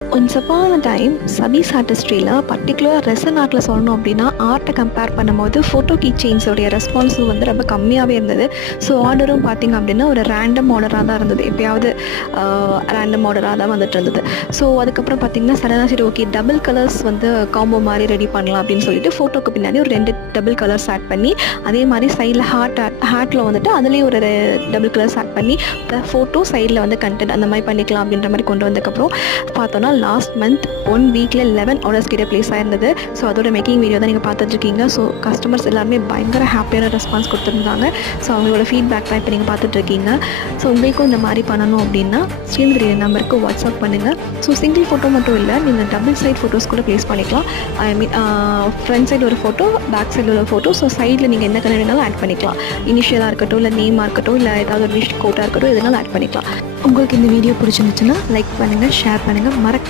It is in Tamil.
ஒன்ஸ் அப்பான் அ டைம் சபீஸ் ஆர்டிஸ்ட்ரியில் பர்டிகுலர் ரெசன் ஆர்ட்டில் சொல்லணும் அப்படின்னா ஆர்ட்டை கம்பேர் பண்ணும்போது ஃபோட்டோ கீ செயின்ஸோடைய ரெஸ்பான்ஸும் வந்து ரொம்ப கம்மியாகவே இருந்தது. ஸோ ஆர்டரும் பார்த்திங்க அப்படின்னா ஒரு ரேண்டம் ஆர்டராக தான் இருந்தது. எப்பயாவது ரேண்டம் ஆர்டராக தான் வந்துட்டு இருந்தது. ஸோ அதுக்கப்புறம் பார்த்திங்கன்னா சடனாக சரி ஓகே டபுள் கலர்ஸ் வந்து காம்போ மாதிரி ரெடி பண்ணலாம் அப்படின்னு சொல்லிட்டு ஃபோட்டோக்கு பின்னாடி ஒரு 2 டபுள் கலர்ஸ் ஆட் பண்ணி, அதே மாதிரி சைடில் ஹார்ட்டில் வந்துட்டு அதுலேயும் ஒரு டபுள் கலர்ஸ் ஆட் பண்ணி ஃபோட்டோ சைடில் வந்து கண்டென்ட் அந்த மாதிரி பண்ணிக்கலாம் அப்படின்ற மாதிரி கொண்டு வந்ததுக்கப்புறம் பார்த்தோன்னா லாஸ்ட் மந்த் 1 வீக்கில் 11 ஆர்டர்ஸ் கிட்ட ப்ளேஸ் ஆயிருந்தது. ஸோ அதோட மேக்கிங் வீடியோ தான் நீங்கள் பார்த்துட்ருக்கீங்க. ஸோ கஸ்டமர்ஸ் எல்லாருமே பயங்கர ஹாப்பியான ரெஸ்பான்ஸ் கொடுத்துருந்தாங்க. ஸோ அவங்களோட ஃபீட்பேக் தான் இப்போ நீங்கள் பார்த்துட்ருக்கீங்க. ஸோ உங்களுக்கும் இந்த மாதிரி பண்ணணும் அப்படின்னா ஸ்ரீநிதி நம்பருக்கு வாட்ஸ்அப் பண்ணுங்கள். ஸோ சிங்கிள் ஃபோட்டோ மட்டும் இல்லை, நீங்கள் டபுள் சைட் ஃபோட்டோஸ் கூட ப்ளேஸ் பண்ணிக்கலாம். ஐ மீன் ஃப்ரண்ட் சைடு ஒரு ஃபோட்டோ, பேக் சைடில் ஒரு ஃபோட்டோ. ஸோ சைடில் நீங்கள் என்ன கலர் வேணாலும் ஆட் பண்ணிக்கலாம். இனிஷியலாக இருக்கட்டும், இல்லை நேமாக இருக்கட்டும், இல்லை ஏதாவது ஒரு விஷ் கோட்டாக இருக்கட்டும், எதுனாலும் ஆட் பண்ணிக்கலாம். உங்களுக்கு இந்த வீடியோ பிடிச்சிருந்துச்சுன்னா லைக் பண்ணுங்கள், ஷேர் பண்ணுங்கள், மறக்க